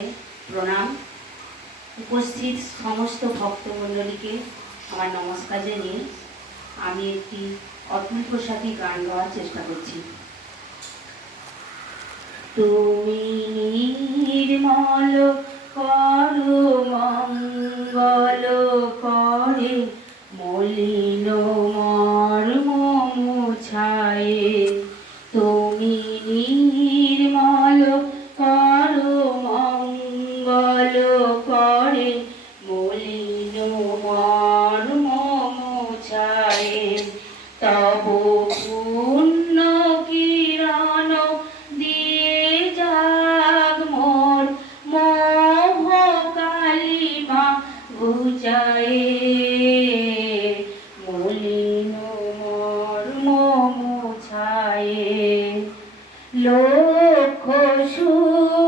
প্রণাম। উপস্থিত সমস্ত ভক্তমণ্ডলীকে আমার নমস্কার জানিয়ে আমি একটি অতুল প্রসাদী গান গাওয়ার চেষ্টা করছি। তুমি নির্মল করো, মঙ্গল করে তব পূর্ণ কিরণ দিয়ে যাগ মোর মোহ কালিমা বুঝায়ে মলিন মর্ম মুছায়ে। লক্ষ শূন্য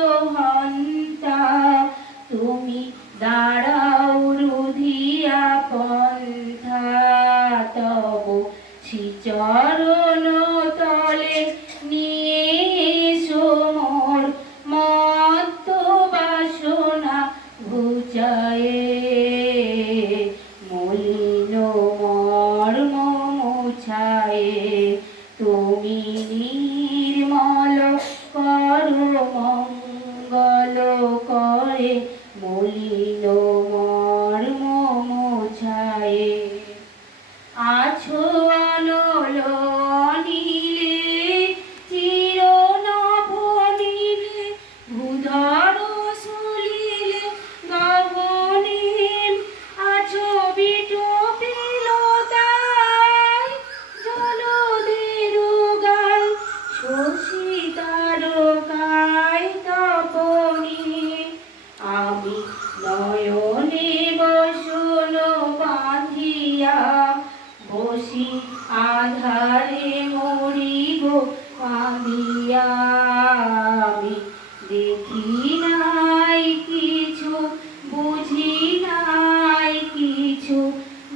মুছায়ে তুমি নির্মল কর মঙ্গল করে বসি আধারে মরিব, আমি দেখি নাই কিছু, বুঝি নাই কিছু।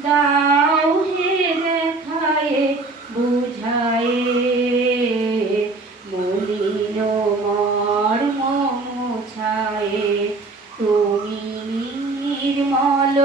দাও হে দেখায়ে, বুঝায়ে, মলিন মর্ম মুছায়ে তুমি নির্মল